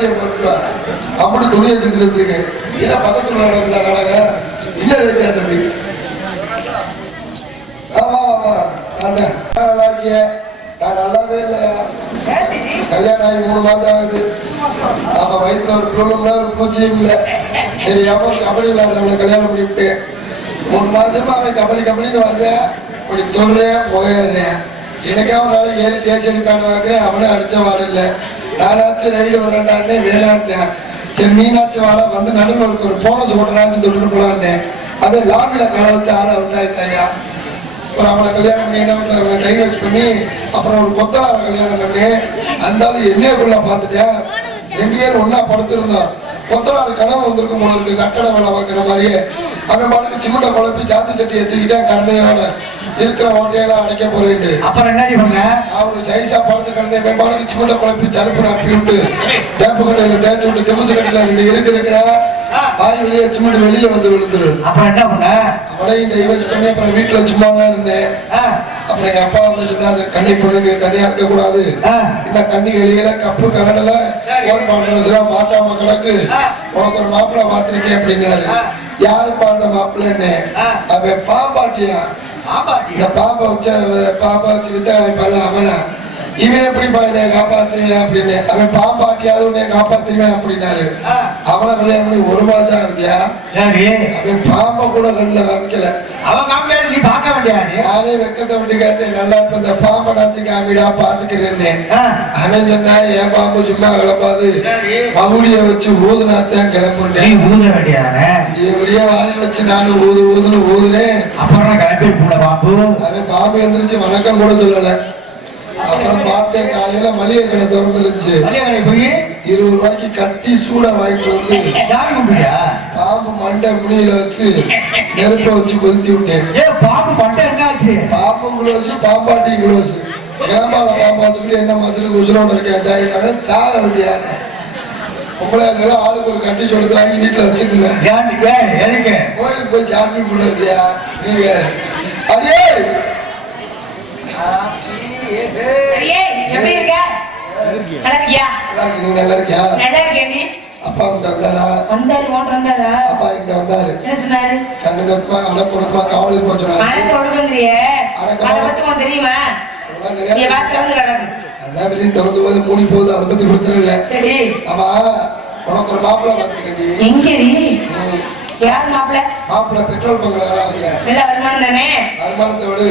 ஆஸ்பத்திரியில் அப்படி துணி வச்சுட்டு இருக்கேன் ஏன்னா பக்கத்துல இல்லை தம்பி. ஆமா ஆமா அண்ணன் நல்லா நான் நல்லாவே இல்லையா கல்யாணம் ஆகி மூணு மாதம் ஆகுது. ஆமா வயிற்றுல ஒரு குழுவில் ஒரு பூச்சியும் இல்லை தெரியாம கபடி விளையாடுறவனை கல்யாணம் பண்ணிவிட்டு மூணு மாசமா அவன் கபடி கபடின்னு வந்தேன் இப்படி சொல்றேன் போயிடுறேன். எனக்கே ஒரு நாளைக்கு ஏறி கேஸ் எடுக்கான்னு அவனே அடிச்ச வாடில்லை நானாச்சும் ரெடியில் வரண்டான்னு வேளாண்டேன் சரி மீனாட்சி வாழ வந்து நடுவில் ஒரு போனஸ் ஓட்டுறாச்சு தொட்டு போலான்னு அப்படியே லாபியில் கால வச்சு ஆளை உண்டாயிட்டாயா அப்புறம் அவனை கல்யாணம் பண்ணி என்ன டைவர்ஸ் பண்ணி அப்புறம் ஒரு கொத்தனார கல்யாணம் பண்ணி அந்தாலும் என்னையக்குள்ள பார்த்துட்டேன் ரெண்டு பேரும் ஒண்ணா படுத்திருந்தோம். கொத்தனார் கனவு வந்திருக்கும் போது இருக்கு கட்டட வேலை பார்க்குற மாதிரியே. அவன் பாட்டுக்கு சிமெண்ட்டை குழப்பி சாத்து சட்டி ஏற்றிக்கிட்டேன் கருணையோட இருக்கிற ஓட்டையெல்லாம் அடைக்க போறேன்ட்டு. அப்புறம் என்னடி பண்ண? அவரு சைஸா படுத்து அவன் பாட்டுக்கு சிமெண்ட்டை குழப்பி சலுப்பு அப்படி விட்டு தேப்பு கடையில தேய்ச்சி விட்டு தெமுசு கடையில ரெண்டு இருக்கு இருக்குடா. வாய் வெளியே சிமெண்ட் வெளியில வந்து விழுந்துரு. அப்புறம் என்ன பண்ண? அவனையும் டைவர்ஸ் பண்ணி அப்புறம் வீட்டுல சும்மா தான் இருந்தேன் அப்புறம் எங்க அப்பா வந்து சொன்னாரு கண்ணி பொண்ணுங்க தனியா இருக்க கூடாது. என்ன கண்ணி வெளியில கப்பு கரடல போன் பண்றது மாத்தாம கிடக்கு. உனக்கு ஒரு மாப்பிள்ளை பார்த்திருக்கேன் அப்படின்னாரு. யாரு பார்த்த மாப்பிள்ளைன்னு? அவன் பாம்பாட்டியா பாப்பா இந்த பாம்பை வச்ச வச்சு வித்தா வைப்பால அவனா இவன் எப்படி என்னை காப்பாத்துவேன் அப்படின்னு? அவன் பாம்பாட்டியாவது உன்னை காப்பாத்துவேன் அப்படின்னாரு. அவனை கல்யாணம் பண்ணி ஒரு மாசம் இருந்தியா அவன் பாம்பை கூட கண்ணில் காமிக்கல. அவன் காமிக்காது நீ பார்க்க வேண்டியாடி நானே வெக்கத்தை விட்டு கேட்டேன் நல்லா இப்ப இந்த பாம்பை நாச்சு காமிடா பாத்துக்கிறேன் ஆ, அவன் சொன்னா என் பாம்பு சும்மா கிளம்பாது. மகுடிய வச்சு ஊதுனாத்தான் கிளம்பிட்டேன் ஊத வேண்டியானே இப்படியே வாய வச்சு நானும் ஊது ஊதுன்னு ஊதுனேன் அப்புறம் கிளம்பி பாம்பு அவன் பாம்பு எந்திரிச்சு வணக்கம் கூட சொல்லல. அப்புறம் பார்த்தேன் காலையில மளிகை கடை திறந்துருச்சு இருபது ரூபாய்க்கு கட்டி சூடா வாங்கிட்டு வந்து பாம்பு மண்டை முடியில வச்சு நெருப்பை வச்சு கொளுத்தி விட்டேன். பாம்பு மட்டும் என்னாச்சு? பாம்பு குளோஸ் பாம்பாட்டி குளோஸ் ஏமாத பாம்பாத்துக்கு என்ன மசலுக்கு உசுரோட இருக்கேன் வேண்டியாங்க உங்களை எல்லாம் ஆளுக்கு ஒரு கட்டி சொல்லிட்டு வாங்கி வீட்டுல வச்சுக்கல. கோயிலுக்கு போய் சாமி கும்பிடுறதுயா? நீங்க? அடியே, எப்படி இருக்க? நல்லா இருக்கியா? நல்லா இருக்கியா நல்லா இருக்கியா நீ? அப்பா வந்தாரா வந்தாரு, ஓட்டு வந்தாரா? அப்பா இங்க வந்தாரு என்ன சொன்னாரு? கண்ணு கருப்பா அடக்குறப்பா காவலுக்கு போச்சுனா. அதை பத்தி உனக்கு தெரியுமா? நீ திறந்து வெளியே போது மூடி போகுது அதை பத்தி பிரச்சனை இல்லை சரி ஆமா உனக்கு ஒரு மாப்பிள்ளை எங்கடி யார் மாப்பிள்ள மாப்பிள்ளை பெட்ரோல் பங்க்ல வேலை வைக்கிறேன் நல்ல வருமானம் தானே? வருமானத்தை விடு.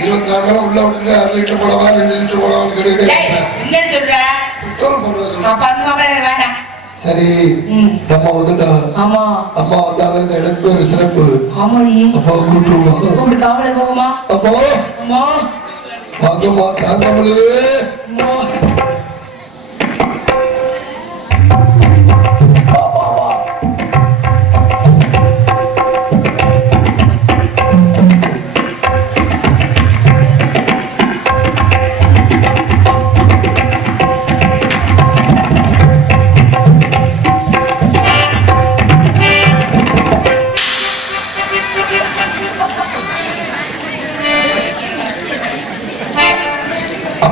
இருபத்தி நாலு நேரம் உள்ள விட்டுட்டு அரை லிட்டர் போடவா ரெண்டு லிட்டர் போடவான்னு கேட்டுக்கிட்டே. என்னன்னு சொல்ற? பெட்ரோல் போடுறது சொல்லு. அப்ப அந்த மாப்பிள்ள எனக்கு வேண்டாம் சரி ம். நம்ம வந்துட்டா. ஆமா. அம்மா வந்தாலும் இந்த இடத்துக்கு ஒரு சிறப்பு. ஆமா அப்பா காவல போகுமா. அப்போ. அம்மா.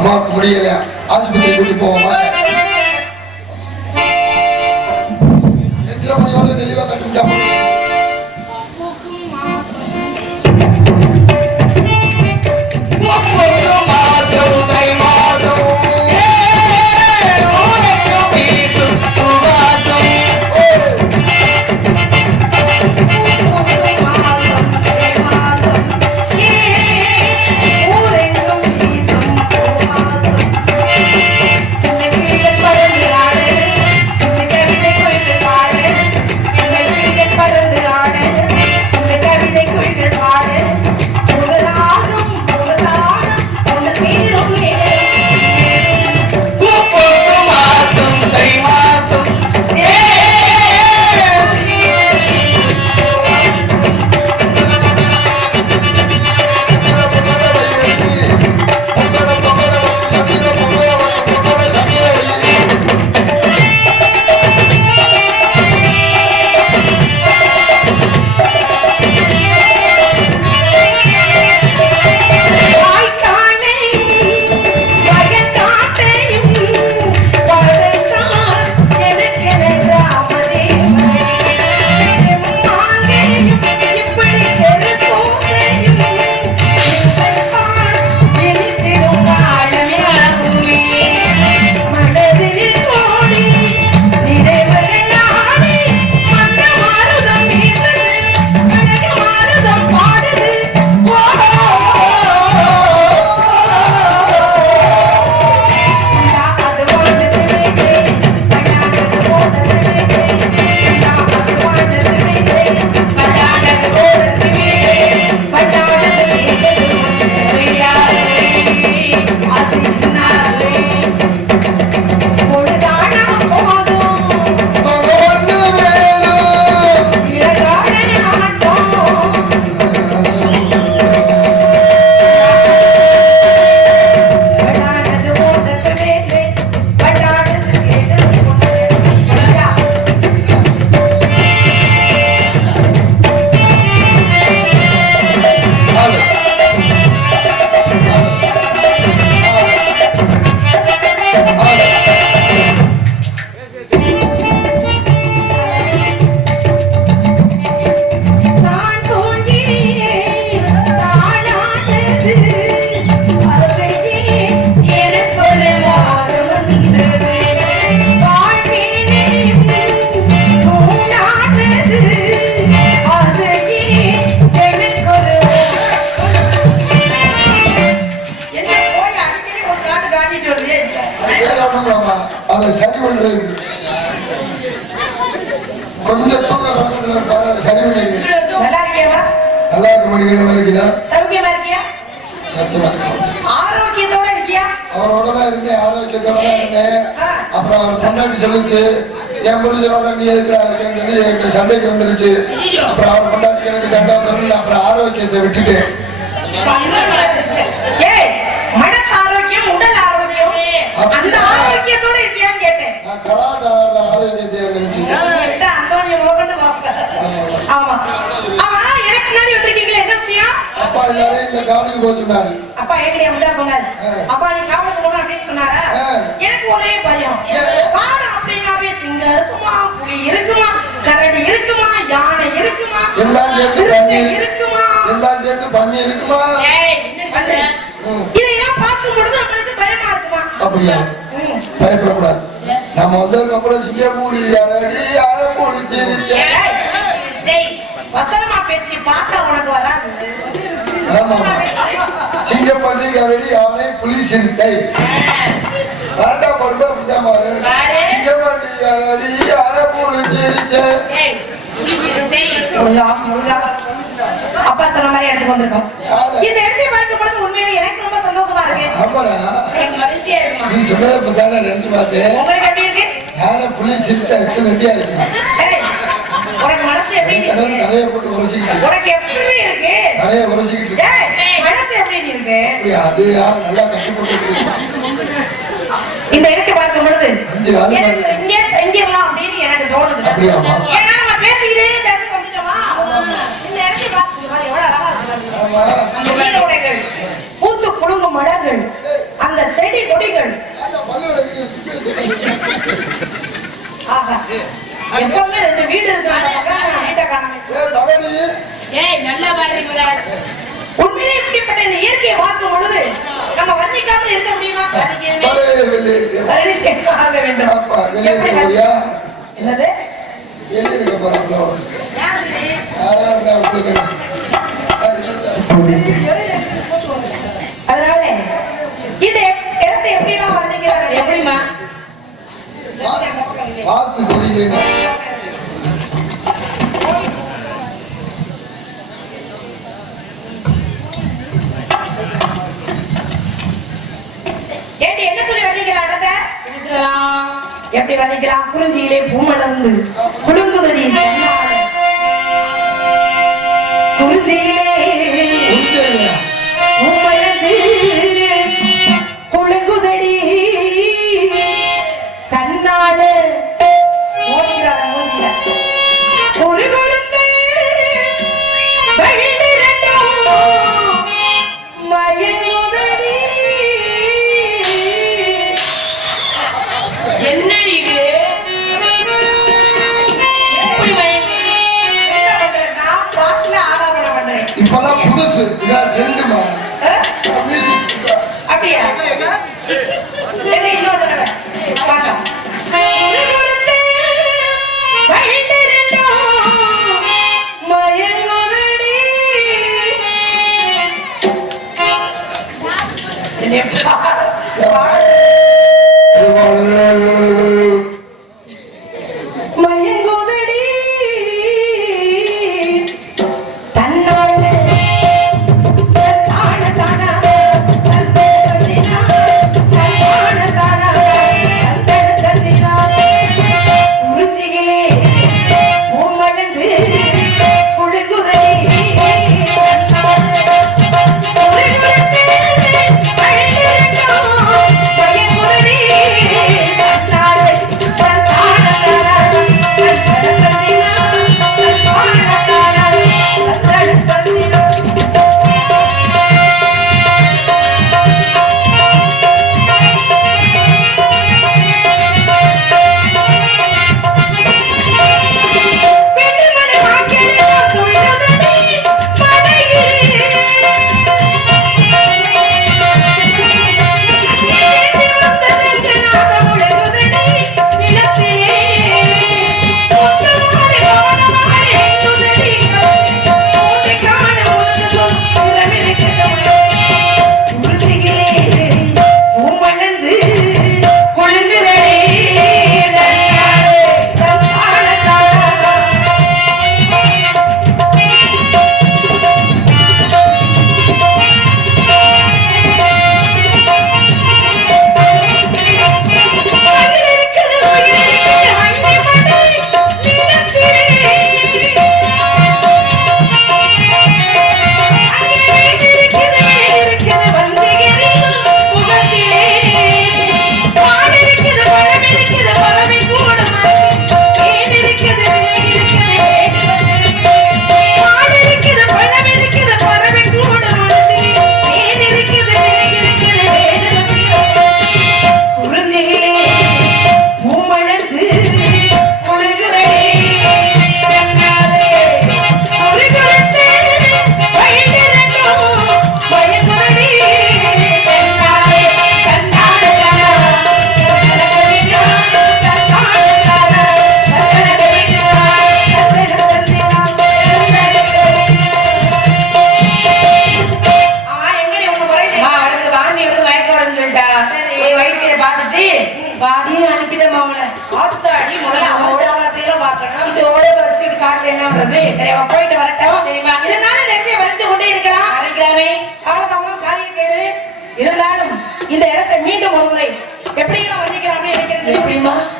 அம்மாவுக்கு முடியல. ஆஸ்பத்திரி கூட்டி போவோமா? எத்தனை மணியோட அப்புறம் அவர் பொண்டாட்டி சொல்லுச்சு என் புரிஞ்சனோட நீ இருக்கேன்னு சொல்லி எனக்கு சண்டைக்கு வந்துருச்சு. அப்புறம் அவர் பொண்டாட்டி எனக்கு சண்டை வந்தோம்னு அப்புறம் ஆரோக்கியத்தை விட்டுட்டேன். ஏய் மனசு ஆரோக்கியம் உடல் ஆரோக்கியம் அந்த ஆரோக்கியத்தோட இருக்கியான்னு கேட்டேன். நான் கராட்டே ஆரோக்கியத்தை என்கிட்ட ஆமா. அப்பா எல்லாரையும் இந்த காவலுக்கு போச்சுனாரு அப்பா அப்படிதான் சொன்னாரு. அப்பா நீ அப்படின்னு சொன்னாரா. எனக்கு ஒரே பயம். காரம் அப்படின்னாவே சிங்கம் இருக்குமா புலி இருக்குமா? கரடி இருக்குமா? யானை இருக்குமா? எல்லாம் இருக்குமா? எல்லாம் சேர்த்து பண்ணி இருக்குமா. இதையெல்லாம் பார்க்கும் பொழுது நம்மளுக்கு பயமா இருக்குமா? அப்படியா. பயப்படக்கூடாது. நம்ம வந்ததுக்கு அப்புறம் சிங்கப்பூடி அரடி அரைப்பூடி சிரிச்சேன் டேய், வசனமா பேசி பார்த்தா உனக்கு வராது. சிங்கப்பட்டி அரடி யானை புலி சிறுத்தை வேண்டா பொறுப்பா அப்படிதான் மாறு சிங்கப்பட்டி அரடி அரைப்பூடி சிரிச்சேன் முருகா, முருகா. அப்பா சொன்ன மாதிரி இடத்துக்கு வந்திருக்கோம் யாரு? இந்த இடத்தை பார்க்கும் பொழுது உண்மையிலே எனக்கு ரொம்ப சந்தோஷமா இருக்கு. ஆமாடா. நீ சொன்னதை பார்த்தானே ரெண்டு பார்த்தேன் உங்களுக்கு எப்படி இருக்கு? யானை புலி சிறுத்தை எத்தனை ரெடியா இருக்கு. ஏய், உனக்கு மனசு எப்படி கடல் இருக்கு? நிறைய போட்டு உரைச்சிக்கிட்டு உனக்கு எப்படி இருக்கு? நிறைய உரைச்சிக்கிட்டு இருக்கு. அது யார்? நல்லா. இந்த இடத்தை பார்க்கும் பொழுது. இங்கே தங்கிடலாம் அப்படின்னு எனக்கு தோணுது. அப்படியாம்மா? ஏன்னா நம்ம பேசிக்கிட்டே இந்த இடத்துக்கு வந்துட்டோமா? இந்த இடத்தை பார்த்து பாரு, எவ்வளவு அழகா இருக்கு ஆமா. அந்த நீரோடைகள் பூத்து குலுங்கும் மலர்கள் அந்த செடி கொடிகள். ஆஹா. எப்பவுமே ரெண்டு வீடு இருக்கு வீட்டை காணோம். ஏய், பழனி. உண்மையிலே இப்படிப்பட்ட இந்த இயற்கையை பார்க்கும் பொழுது நம்ம வர்ணிக்காமல் இருக்க முடியுமா? பழைய வெளியே வர்ணித்தே ஆக வேண்டும். என்னது? அதனால இந்த இடத்தை வர்ணிக்கிறாங்க எப்படிமா வாஸ்து சரியில்லைங்க ஏண்டி என்ன சொல்லி வர்ணிக்கிறான் இடத்த எப்படி வர்ணிக்கிறான் குறிஞ்சியிலே பூமலர்ந்து குடும்பதடி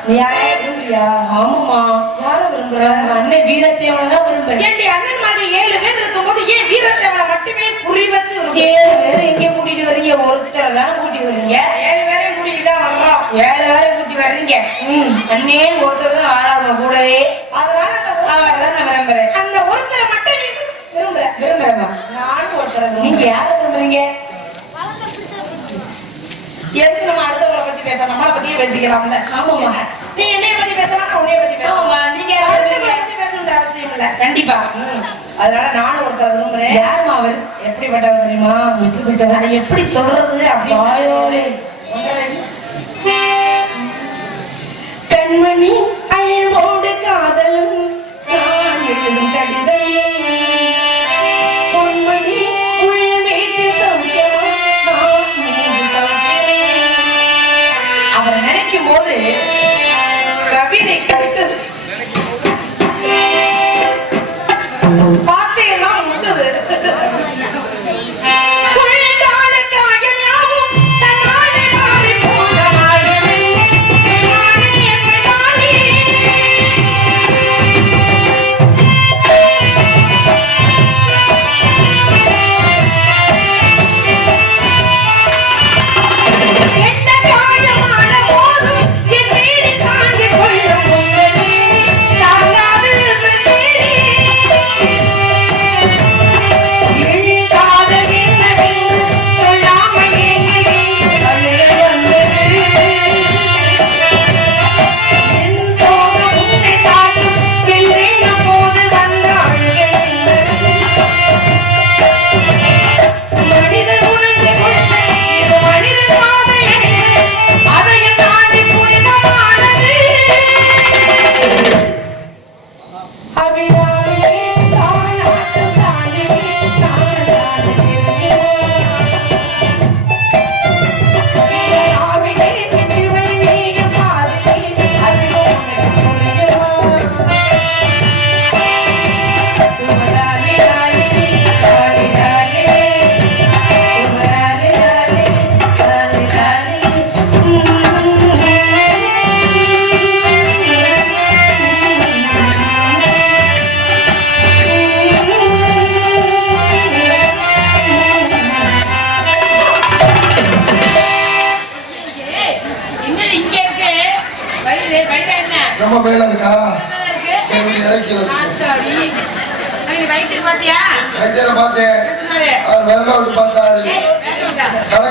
ஆமாமா யார? விரும்புற அண்ணன்? வீரத்தேவனை தான் விரும்புறேன். ஏன் அண்ணன் மாதிரி ஏழு பேர் இருக்கும்போது ஏன் வீரத்தேவனை மட்டுமே குறி வச்சு ஏழு பேர் எங்க கூட்டிட்டு வரீங்க? ஒருத்தர் தான் கூட்டி வரீங்க? ஏழு பேரையும் கூட்டிட்டு தான் ஏழு பேரை கூட்டி வர்றீங்க அண்ணே ஒருத்தர் தான் ஆறாவது கூடவே. அதனால அந்த நான் விரும்புறேன். அந்த ஒருத்தரை மட்டும் நீ விரும்புற. விரும்புறேன் நானும் ஒருத்தரை நீங்க யாரை விரும்புறீங்க? எதுக்கு நம்ம அடுத்தவங்களை பத்தி பேச நம்மளை பத்தியே பேசிக்கலாம்ல. ஆமாமா நீ என்னைய பத்தி பேசலாம் பேசலாம் நீங்க பேசணுன்ற அவசியம் இல்ல. கண்டிப்பா. அதனால நானும் ஒருத்தர் விரும்புறேன். யாருமா அவர்? எப்படிப்பட்டவர் தெரியுமா? எப்படிப்பட்டவர் அதை எப்படி சொல்றது அப்படி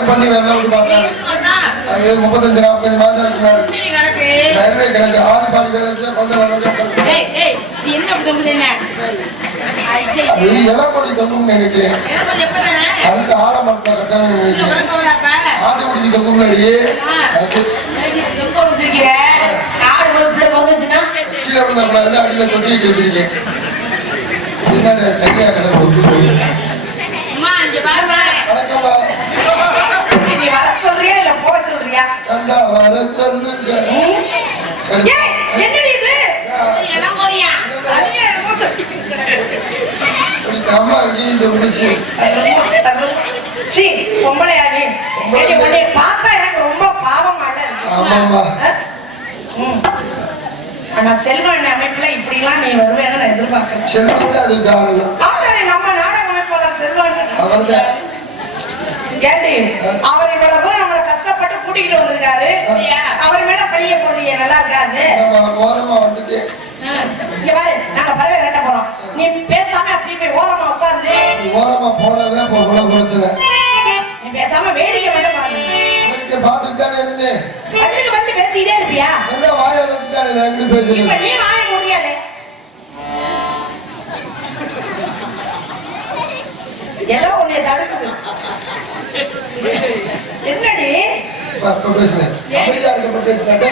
கணக்கு பண்ணி எத்தனை மாசம்? அது முப்பத்தஞ்சு நாற்பத்தஞ்சு மாசம் இருக்கிறாரு? ரயில்வே கிழக்கு ஆடி பாடி வேலை வச்சு கொஞ்சம் அது இளப்பொடி தொங்கும் நினைக்கிறேன்? அதுக்கு ஆலமரத்தில் கட்டணம்? ஆடி குடிக்கு தொங்கும் கீழே விழுந்தக்கூடாது அடியில் தொட்டிட்டு வச்சிருக்கேன். பின்னாடி தனியாக கிடக்கு ஒத்து போய் அம்மா, இங்க பாரும்மா. வணக்கம்மா நீ வர சொல்றியா இல்ல போக சொல்றியா கண்டா வர சொல்லுங்க ஏய் என்னடி இது எல்லாம் போனியா? தனியா இருக்கும்போது இப்படி அம்மா கீழே முடிச்சு சீ பொம்பளையா நீ ஏடி, உன்னை பார்த்தா எனக்கு ரொம்ப பாவமால. ஆனா செல்வன் அமைப்புல இப்படி எல்லாம் நீ வருவேன்னு நான் அது காரணம். ஆத்தாடி, நம்ம நாடக அமைப்பாளர் செல்வன் அவர்தான். கேட்டி அவர் இவ்வளவு நம்மளை கஷ்டப்பட்டு கூட்டிகிட்டு வந்திருக்காரு. அவர் மேல பழிய போடுறீங்க நல்லா இருக்காது. நம்ம ஓரமா வந்துட்டு. இங்க பாரு நாங்க பறவை கட்ட போறோம். நீ பேசாம அப்படி போய் ஓரமா உட்கார்ந்து. நீ ஓரமா போனதுதான் இப்போ நீ பேசாம வேடிக்கை மட்டும் பாரு. உனக்கு பார்த்துட்டு தானே இருந்தேன். அதுக்கு வந்து இருப்பியா? எந்த வாயை நான் எப்படி பேசுறேன் நீ வாய ஏதோ உன்னை தடுக்குது. என்னடி? அமைதியா இருக்க அதான்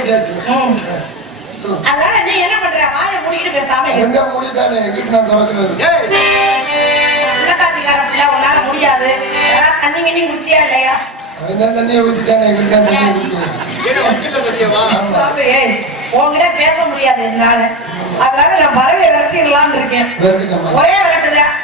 அதனால நீ என்ன பண்ற? வாய மூடிட்டு பேசாம. எங்க மூடிட்டானே வீட்டு நான் திறக்கிறது. உள்ளக்காட்சிக்கார பிள்ளை உன்னால முடியாது. தண்ணி கிண்ணி குச்சியா இல்லையா? அவன் தான் தண்ணியை பேச முடியாது என்னால. அதனால நான் பறவை விரட்டிடலாம்னு இருக்கேன். ஒரே விரட்டுதான்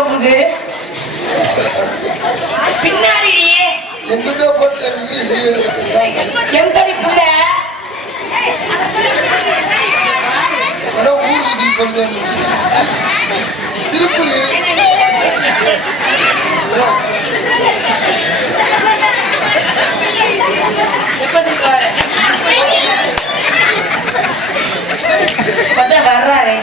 இப்படி தொங்குது. பின்னாடி போட்டு எங்கடி புள்ள? திருப்பூர். எப்ப வர்றாரு,